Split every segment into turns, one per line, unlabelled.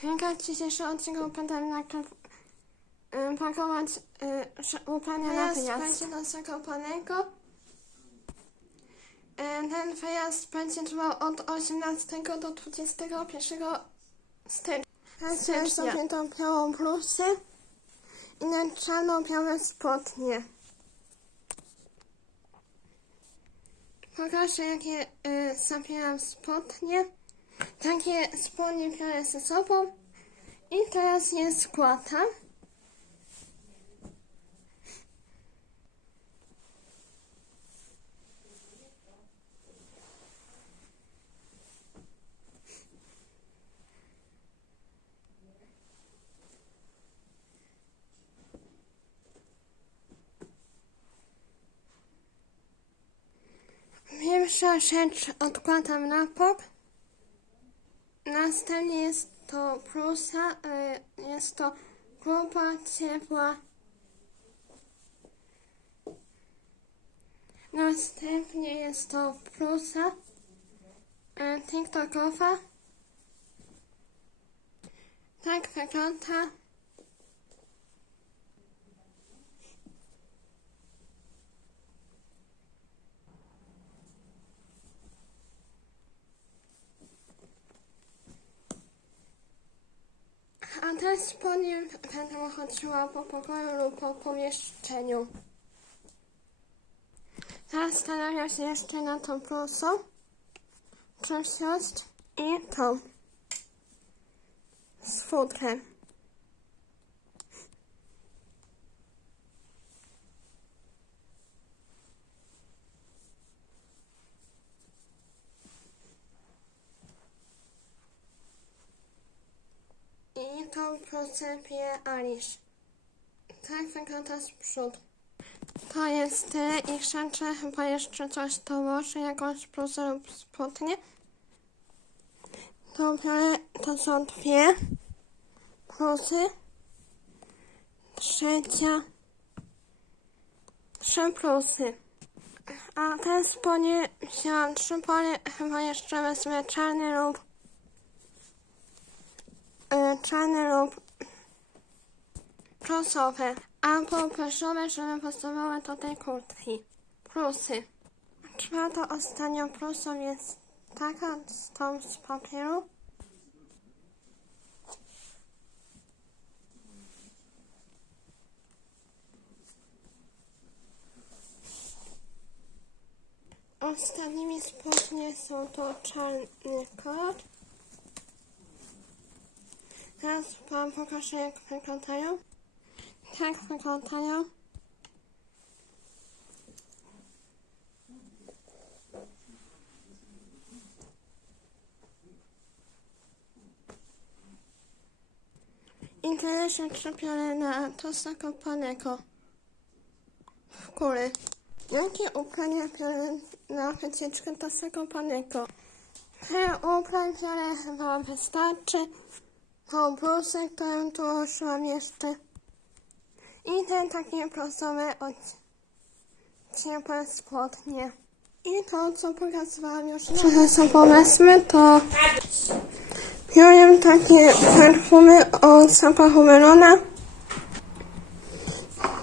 Hejka, w dzisiejszym odcinku będę nakryw... y, pakować y, ubrania na wyjazd. będzie do Zakopanego. Y, ten wyjazd będzie trwał od 18 do 21 stycznia. Chcę sobie tą białą bluzę i na czarno-białe spodnie. Pokażę jakie y, zabieram spodnie. Takie spodnie biorę ze sobą i teraz je składam. Pierwsza rzecz odkładam na bok. Następnie jest to bluza, y, jest to gruba, ciepła. Następnie jest to bluza y, TikTokowa. Tak wygląda. A teraz spodnie będę chodziła po pokoju lub po pomieszczeniu. Zastanawiam się jeszcze na tą bluzą. Czy wziąć i tą. Z. Bluzę bije Alisz. Tak wygląda z przodu. To jest tyle i chcę chyba jeszcze coś dołożę, jakąś bluzę lub spodnie. To biorę, to są dwie bluzy. Trzecia. Trzy bluzy. A te spodnie wziąłam trzy pory, chyba jeszcze wezmę czarny lub czarne lub prosowe, albo beżowe, żeby pasowały do tej kurtki. Plusy. Czwartą ostatnią plusą jest taka z tą z papieru. Ostatnimi spodnie są to czarny kolor. Teraz wam pokażę jak wyglądają. Tak wyglądają. I tyle rzeczy biorę na to zakopanego w góry. Jakie ubrania biorę na wycieczkę do zakopanego? Te ubrań biorę chyba wystarczy tą bluzę, którą dołożyłam jeszcze. I ten takie prosowe od ciepłe spodnie. I to, co pokazywałam już na ze sobą wezmę, to biorę takie perfumy o zapachu melona.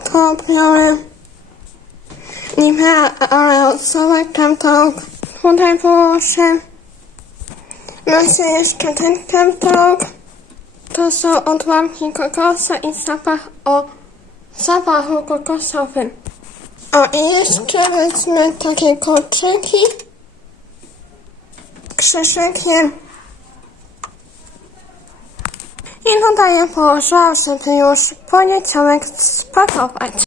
To biorę Nivea aerosowe, tamto tutaj położę. Noszę jeszcze ten katalog. To są odłamki kokosa i zapach o zapachu kokosowym. O i jeszcze wezmę takie kolczyki. Krzyżykiem. I je położyłam, żeby już poniedziałek spakować.